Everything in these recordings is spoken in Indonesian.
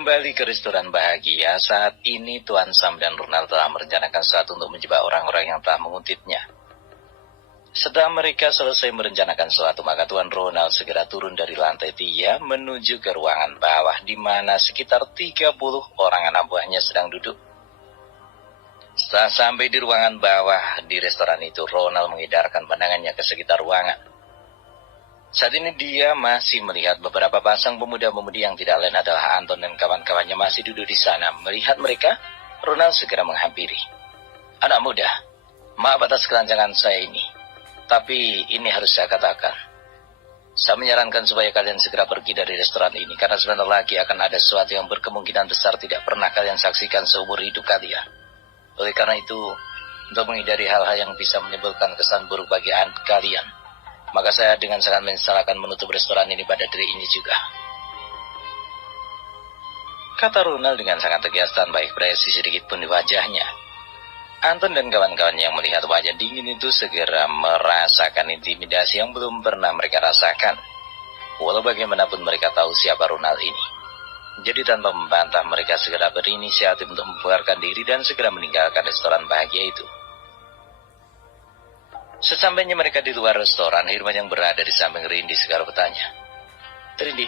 Kembali ke restoran bahagia, saat ini Tuan Sam dan Ronald telah merencanakan sesuatu untuk menjebak orang-orang yang telah menguntitnya. Setelah mereka selesai merencanakan sesuatu, maka Tuan Ronald segera turun dari lantai 3 menuju ke ruangan bawah di mana sekitar 30 orang anak buahnya sedang duduk. Setelah sampai di ruangan bawah di restoran itu, Ronald mengedarkan pandangannya ke sekitar ruangan. Saat ini dia masih melihat beberapa pasang pemuda-pemudi yang tidak lain adalah Anton dan kawan-kawannya masih duduk di sana. Melihat mereka, Ronald segera menghampiri. Anak muda, maaf atas kelancangan saya ini. Tapi ini harus saya katakan. Saya menyarankan supaya kalian segera pergi dari restoran ini. Karena sebentar lagi akan ada sesuatu yang berkemungkinan besar tidak pernah kalian saksikan seumur hidup kalian. Oleh karena itu, untuk menghindari hal-hal yang bisa menimbulkan kesan buruk bagi kalian, maka saya dengan sangat menyesal akan menutup restoran ini pada detik ini juga. Kata Ronald dengan sangat tegas tanpa ekspresi sedikit pun di wajahnya. Anton dan kawan-kawannya yang melihat wajah dingin itu segera merasakan intimidasi yang belum pernah mereka rasakan. Walau bagaimanapun mereka tahu siapa Ronald ini. Jadi tanpa membantah mereka segera berinisiatif untuk membubarkan diri dan segera meninggalkan restoran bahagia itu. Sesampainya mereka di luar restoran, Herman yang berada di samping Rindy segera bertanya. Rindy,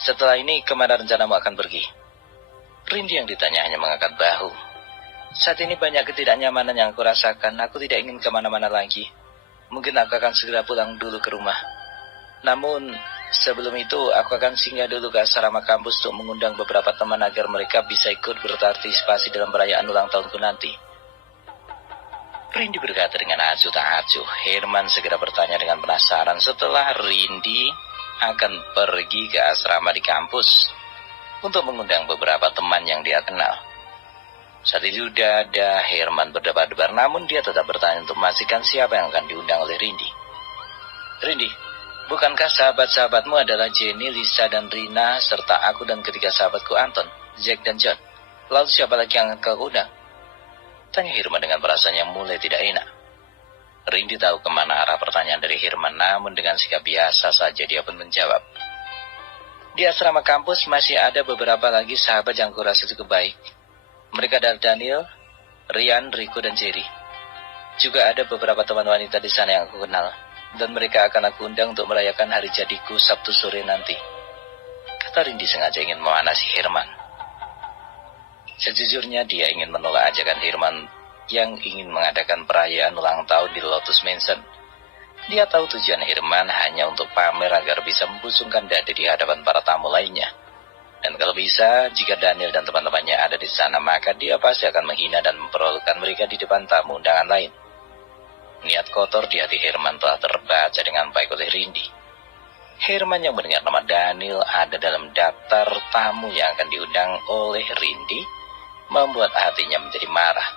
setelah ini kemana rencanamu akan pergi? Rindy yang ditanya hanya mengangkat bahu. Saat ini banyak ketidaknyamanan yang aku rasakan, aku tidak ingin kemana-mana lagi. Mungkin aku akan segera pulang dulu ke rumah. Namun, sebelum itu aku akan singgah dulu ke asrama kampus untuk mengundang beberapa teman agar mereka bisa ikut berpartisipasi dalam perayaan ulang tahunku nanti. Rindy berkata dengan acuh tak acuh. Herman segera bertanya dengan penasaran setelah Rindy akan pergi ke asrama di kampus untuk mengundang beberapa teman yang dia kenal. Saat itu dada Herman berdebar-debar, namun dia tetap bertanya untuk memastikan siapa yang akan diundang oleh Rindy. Rindy, bukankah sahabat-sahabatmu adalah Jenny, Lisa, dan Rina, serta aku dan ketiga sahabatku Anton, Jack, dan John? Lalu siapa lagi yang kau undang? Tanya Herman dengan perasaan yang mulai tidak enak. Rindy tahu kemana arah pertanyaan dari Herman, namun dengan sikap biasa saja dia pun menjawab. Di asrama kampus masih ada beberapa lagi sahabat yang kurasa cukup baik. Mereka adalah Daniel, Rian, Rico, dan Jerry. Juga ada beberapa teman wanita di sana yang aku kenal, dan mereka akan aku undang untuk merayakan hari jadiku Sabtu sore nanti. Kata Rindy sengaja ingin memanasi Herman. Sejujurnya dia ingin menolak ajakan Herman yang ingin mengadakan perayaan ulang tahun di Lotus Mansion. Dia tahu tujuan Herman hanya untuk pamer agar bisa membusungkan dada di hadapan para tamu lainnya. Dan kalau bisa, jika Daniel dan teman-temannya ada di sana, maka dia pasti akan menghina dan memperlakukan mereka di depan tamu undangan lain. Niat kotor di hati Herman telah terbaca dengan baik oleh Rindy. Herman yang mendengar nama Daniel ada dalam daftar tamu yang akan diundang oleh Rindy membuat hatinya menjadi marah.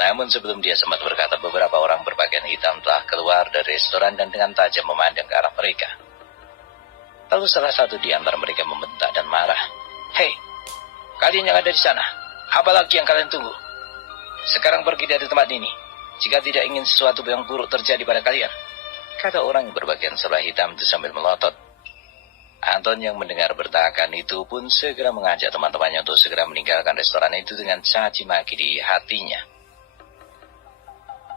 Namun sebelum dia sempat berkata, beberapa orang berpakaian hitam telah keluar dari restoran dan dengan tajam memandang ke arah mereka. Lalu salah satu di antara mereka membentak dan marah. Hei, kalian yang ada di sana, apa lagi yang kalian tunggu? Sekarang pergi dari tempat ini, jika tidak ingin sesuatu yang buruk terjadi pada kalian. Kata orang yang berpakaian serba hitam itu sambil melotot. Anton yang mendengar bertakan itu pun segera mengajak teman-temannya untuk segera meninggalkan restoran itu dengan caci maki di hatinya.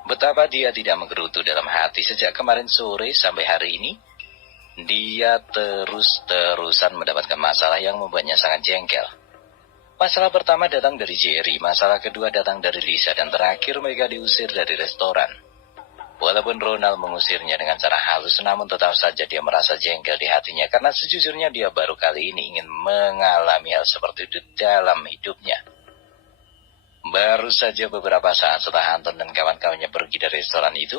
Betapa dia tidak menggerutu dalam hati sejak kemarin sore sampai hari ini. Dia terus-terusan mendapatkan masalah yang membuatnya sangat jengkel. Masalah pertama datang dari Jerry, masalah kedua datang dari Lisa, dan terakhir mereka diusir dari restoran. Walaupun Ronald mengusirnya dengan cara halus, namun tetap saja dia merasa jengkel di hatinya karena sejujurnya dia baru kali ini ingin mengalami hal seperti itu dalam hidupnya. Baru saja beberapa saat setelah Anton dan kawan-kawannya pergi dari restoran itu,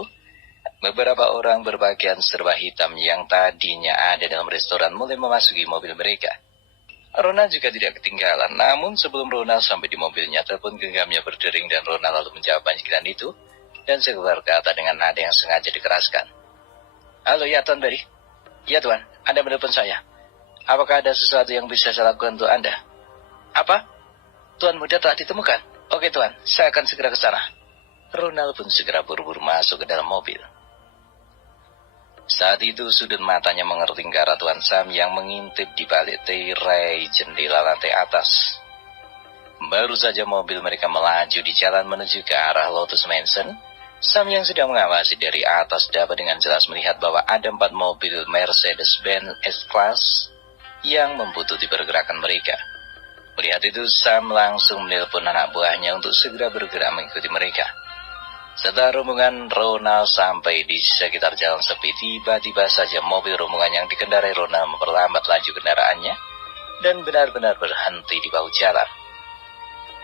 beberapa orang berpakaian serba hitam yang tadinya ada dalam restoran mulai memasuki mobil mereka. Ronald juga tidak ketinggalan, namun sebelum Ronald sampai di mobilnya, telepon genggamnya berdering dan Ronald lalu menjawab panggilan itu, dan segera berkata dengan nada yang sengaja dikeraskan. Halo ya Tuan Barry. Ya Tuan, Anda menelpon saya. Apakah ada sesuatu yang bisa saya lakukan untuk Anda? Apa? Tuan muda telah ditemukan. Oke Tuan, saya akan segera ke sana. Ronald pun segera buru-buru masuk ke dalam mobil. Saat itu sudut matanya mengerling ke arah Tuan Sam yang mengintip di balik tirai jendela lantai atas. Baru saja mobil mereka melaju di jalan menuju ke arah Lotus Mansion, Sam yang sedang mengawasi dari atas dapat dengan jelas melihat bahwa ada 4 mobil Mercedes-Benz S-Class yang membutuhkan pergerakan mereka. Melihat itu, Sam langsung menelpon anak buahnya untuk segera bergerak mengikuti mereka. Setelah rombongan Ronald sampai di sekitar jalan sepi, tiba-tiba saja mobil rombongan yang dikendarai Ronald memperlambat laju kendaraannya dan benar-benar berhenti di bahu jalan.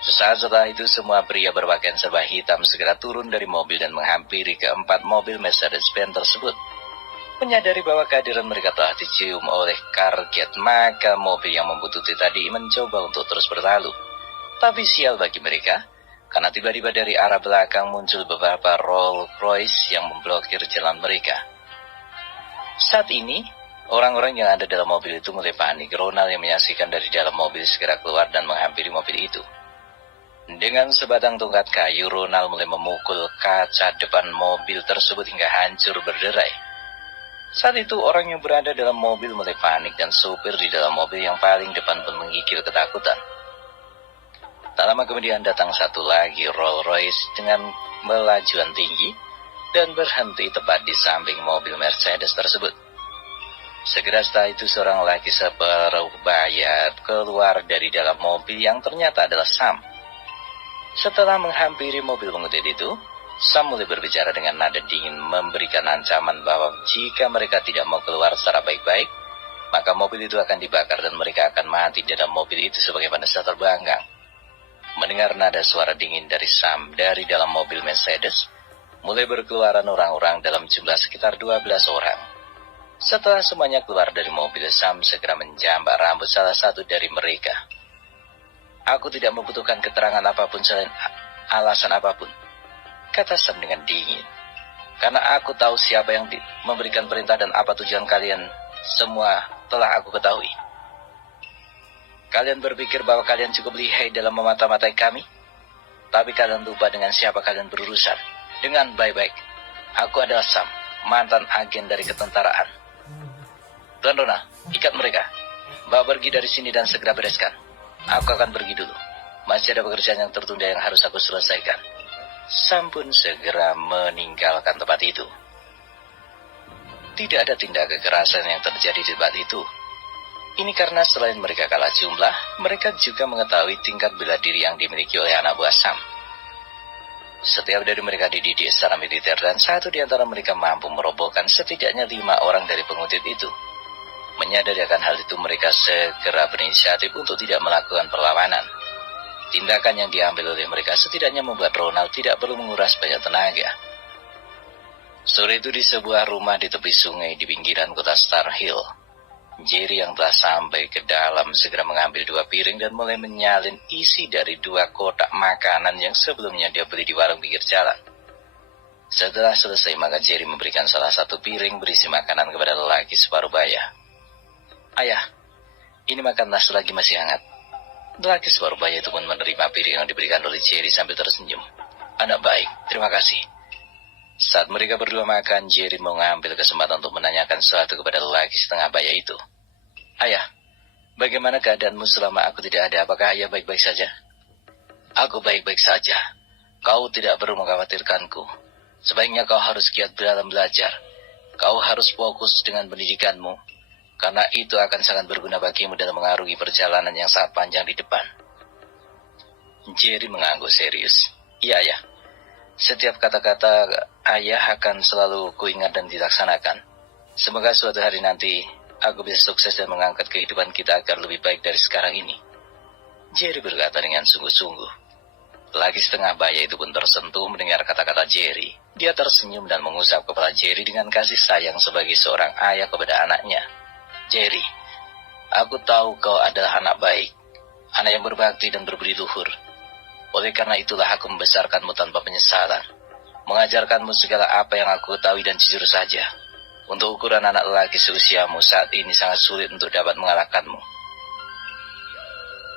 Sesaat setelah itu, semua pria berpakaian serba hitam segera turun dari mobil dan menghampiri ke-4 mobil Mercedes-Benz tersebut. Menyadari bahwa kehadiran mereka telah dicium oleh target, maka mobil yang membutuhkan tadi mencoba untuk terus berlalu. Tapi sial bagi mereka, karena tiba-tiba dari arah belakang muncul beberapa Rolls Royce yang memblokir jalan mereka. Saat ini, orang-orang yang ada dalam mobil itu mulai panik. Ronald yang menyaksikan dari dalam mobil segera keluar dan menghampiri mobil itu. Dengan sebatang tongkat kayu, Ronald mulai memukul kaca depan mobil tersebut hingga hancur berderai. Saat itu, orang yang berada dalam mobil mulai panik dan supir di dalam mobil yang paling depan pun menggigil ketakutan. Tak lama kemudian datang satu lagi Rolls Royce dengan melajuan tinggi dan berhenti tepat di samping mobil Mercedes tersebut. Segera setelah itu seorang laki separuh baya keluar dari dalam mobil yang ternyata adalah Sam. Setelah menghampiri mobil pengemudi itu, Sam mulai berbicara dengan nada dingin memberikan ancaman bahwa jika mereka tidak mau keluar secara baik-baik, maka mobil itu akan dibakar dan mereka akan mati di dalam mobil itu sebagaimana sudah terbanggang. Mendengar nada suara dingin dari Sam dari dalam mobil Mercedes, mulai berkeluaran orang-orang dalam jumlah sekitar 12 orang. Setelah semuanya keluar dari mobil, Sam segera menjambak rambut salah satu dari mereka. "Aku tidak membutuhkan keterangan apapun selain alasan apapun," kata Sam dengan dingin. "Karena aku tahu siapa yang memberikan perintah dan apa tujuan kalian semua telah aku ketahui. Kalian berpikir bahwa kalian cukup lihai dalam memata-matai kami? Tapi kalian lupa dengan siapa kalian berurusan. Dengan baik-baik. Aku adalah Sam, mantan agen dari ketentaraan. Tuan Ronald, ikat mereka. Bawa pergi dari sini dan segera bereskan. Aku akan pergi dulu. Masih ada pekerjaan yang tertunda yang harus aku selesaikan." Sam pun segera meninggalkan tempat itu. Tidak ada tindak kekerasan yang terjadi di tempat itu. Ini karena selain mereka kalah jumlah, mereka juga mengetahui tingkat bela diri yang dimiliki oleh anak buah Sam. Setiap dari mereka dididik secara militer dan satu di antara mereka mampu merobohkan setidaknya 5 orang dari pengutip itu. Menyadari akan hal itu, mereka segera berinisiatif untuk tidak melakukan perlawanan. Tindakan yang diambil oleh mereka setidaknya membuat Ronald tidak perlu menguras banyak tenaga. Sore itu di sebuah rumah di tepi sungai di pinggiran kota Star Hill, Jerry yang telah sampai ke dalam segera mengambil 2 piring dan mulai menyalin isi dari 2 kotak makanan yang sebelumnya dia beli di warung pinggir jalan. Setelah selesai, maka Jerry memberikan salah satu piring berisi makanan kepada lelaki separuh baya. "Ayah, ini makanlah selagi masih hangat." Lelaki separuh baya itu pun menerima piring yang diberikan oleh Jerry sambil tersenyum. "Anak baik, terima kasih." Saat mereka berdua makan, Jerry mengambil kesempatan untuk menanyakan sesuatu kepada lelaki setengah baya itu. "Ayah, bagaimana keadaanmu selama aku tidak ada? Apakah ayah baik-baik saja?" "Aku baik-baik saja. Kau tidak perlu mengkhawatirkanku. Sebaiknya kau harus giat dalam belajar. Kau harus fokus dengan pendidikanmu, karena itu akan sangat berguna bagimu dalam mengarungi perjalanan yang sangat panjang di depan." Jerry mengangguk serius. "Iya, ayah. Setiap kata-kata ayah akan selalu kuingat dan dilaksanakan. Semoga suatu hari nanti aku bisa sukses dan mengangkat kehidupan kita agar lebih baik dari sekarang ini." Jerry berkata dengan sungguh-sungguh. Lagi setengah baya itu pun tersentuh mendengar kata-kata Jerry. Dia tersenyum dan mengusap kepala Jerry dengan kasih sayang sebagai seorang ayah kepada anaknya. "Jerry, aku tahu kau adalah anak baik, anak yang berbakti dan berbudi luhur. Oleh karena itulah aku membesarkanmu tanpa penyesalan, mengajarkanmu segala apa yang aku ketahui dan jujur saja. Untuk ukuran anak lelaki seusiamu saat ini sangat sulit untuk dapat mengalahkanmu.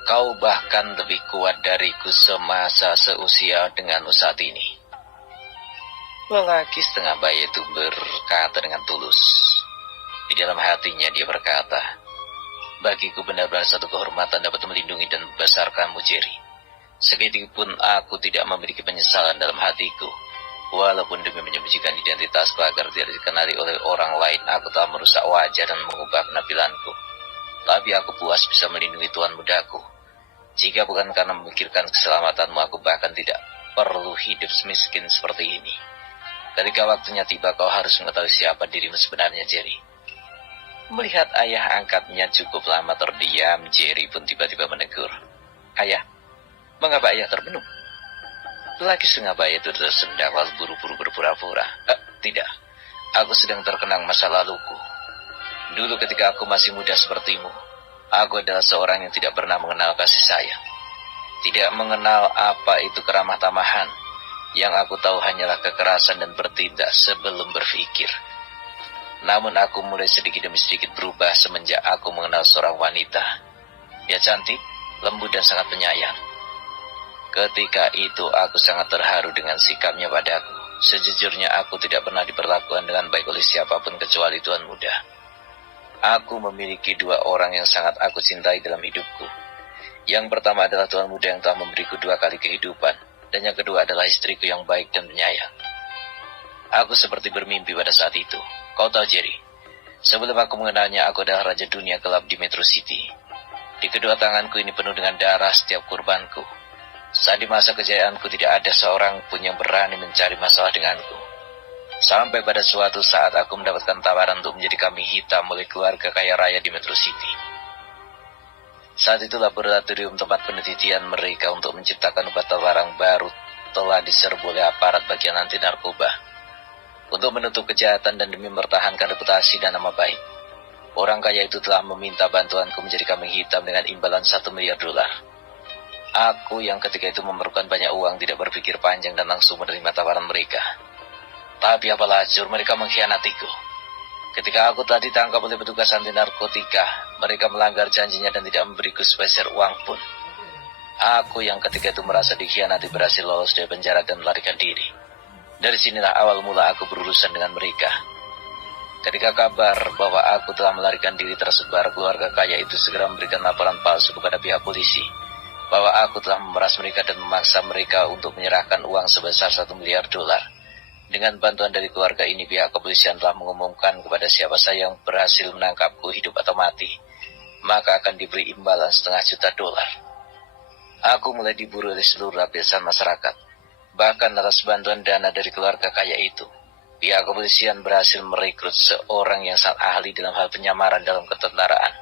Kau bahkan lebih kuat dariku semasa seusia denganmu saat ini." Lelaki setengah bayi itu berkata dengan tulus. Di dalam hatinya dia berkata, bagiku benar-benar satu kehormatan dapat melindungi dan membesarkanmu, Jerry. Segitupun aku tidak memiliki penyesalan dalam hatiku. Walaupun demi menyembunyikan identitasku agar tidak dikenali oleh orang lain, aku telah merusak wajah dan mengubah penampilanku. Tapi aku puas bisa melindungi tuan mudaku. Jika bukan karena memikirkan keselamatanmu, aku bahkan tidak perlu hidup semiskin seperti ini. Ketika waktunya tiba, kau harus mengetahui siapa dirimu sebenarnya, Jerry. Melihat ayah angkatnya cukup lama terdiam, Jerry pun tiba-tiba menegur. Ayah, mengapa ayah termenung? Lelaki setengah bayi itu tersendak lalu buru-buru berpura-pura. Tidak, aku sedang terkenang masa laluku. Dulu ketika aku masih muda sepertimu, aku adalah seorang yang tidak pernah mengenal kasih sayang. Tidak mengenal apa itu keramah tamahan. Yang aku tahu hanyalah kekerasan dan bertindak sebelum berpikir. Namun aku mulai sedikit demi sedikit berubah semenjak aku mengenal seorang wanita. Dia cantik, lembut dan sangat penyayang. Ketika itu aku sangat terharu dengan sikapnya padaku. Sejujurnya aku tidak pernah diperlakukan dengan baik oleh siapapun kecuali tuan muda. Aku memiliki dua orang yang sangat aku cintai dalam hidupku. Yang pertama adalah tuan muda yang telah memberiku 2 kali kehidupan. Dan yang kedua adalah istriku yang baik dan penyayang. Aku seperti bermimpi pada saat itu. Kau tahu, Jerry, sebelum aku mengenalnya, aku adalah raja dunia gelap di Metro City. Di kedua tanganku ini penuh dengan darah setiap kurbanku. Saat di masa kejayaanku tidak ada seorang pun yang berani mencari masalah denganku. Sampai pada suatu saat aku mendapatkan tawaran untuk menjadi kambing hitam oleh keluarga kaya raya di Metro City. Saat itu laboratorium tempat penelitian mereka untuk menciptakan obat terlarang baru telah diserbu oleh aparat bagian anti narkoba. Untuk menutup kejahatan dan demi mempertahankan reputasi dan nama baik, orang kaya itu telah meminta bantuanku menjadi kambing hitam dengan imbalan $1 miliar. Aku yang ketika itu memerlukan banyak uang tidak berpikir panjang dan langsung menerima tawaran mereka. Tapi apalah hancur, mereka mengkhianatiku. Ketika aku telah ditangkap oleh petugas anti narkotika, mereka melanggar janjinya dan tidak memberiku sepeser uang pun. Aku yang ketika itu merasa dikhianati berhasil lolos dari penjara dan melarikan diri. Dari sinilah awal mula aku berurusan dengan mereka. Ketika kabar bahwa aku telah melarikan diri tersebar, keluarga kaya itu segera memberikan laporan palsu kepada pihak polisi bahwa aku telah memeras mereka dan memaksa mereka untuk menyerahkan uang sebesar $1 miliar. Dengan bantuan dari keluarga ini, pihak kepolisian telah mengumumkan kepada siapa saja yang berhasil menangkapku hidup atau mati, maka akan diberi imbalan $500,000. Aku mulai diburu oleh seluruh lapisan masyarakat. Bahkan atas bantuan dana dari keluarga kaya itu, pihak kepolisian berhasil merekrut seorang yang sangat ahli dalam hal penyamaran dalam ketentaraan.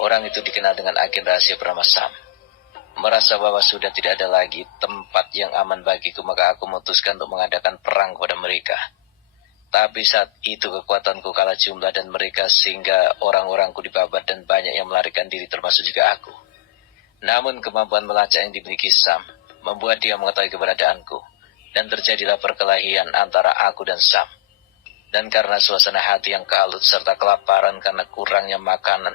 Orang itu dikenal dengan agen rahasia bernama Sam. Merasa bahwa sudah tidak ada lagi tempat yang aman bagiku, maka aku memutuskan untuk mengadakan perang kepada mereka. Tapi saat itu kekuatanku kalah jumlah dan mereka sehingga orang-orangku dibabat dan banyak yang melarikan diri termasuk juga aku. Namun kemampuan melacak yang dimiliki Sam membuat dia mengetahui keberadaanku dan terjadilah perkelahian antara aku dan Sam. Dan karena suasana hati yang kalut serta kelaparan karena kurangnya makanan,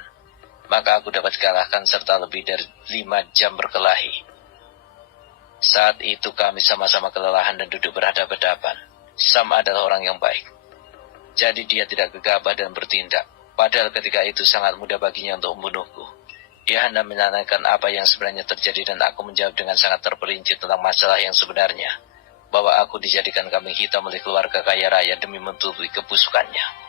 maka aku dapat kalahkan serta lebih dari 5 jam berkelahi. Saat itu kami sama-sama kelelahan dan duduk berhadapan-hadapan. Sam adalah orang yang baik. Jadi dia tidak gegabah dan bertindak. Padahal ketika itu sangat mudah baginya untuk membunuhku. Dia hendak menanyakan apa yang sebenarnya terjadi dan aku menjawab dengan sangat terperinci tentang masalah yang sebenarnya. Bahwa aku dijadikan kambing hitam oleh keluarga kaya raya demi menutupi kebusukannya.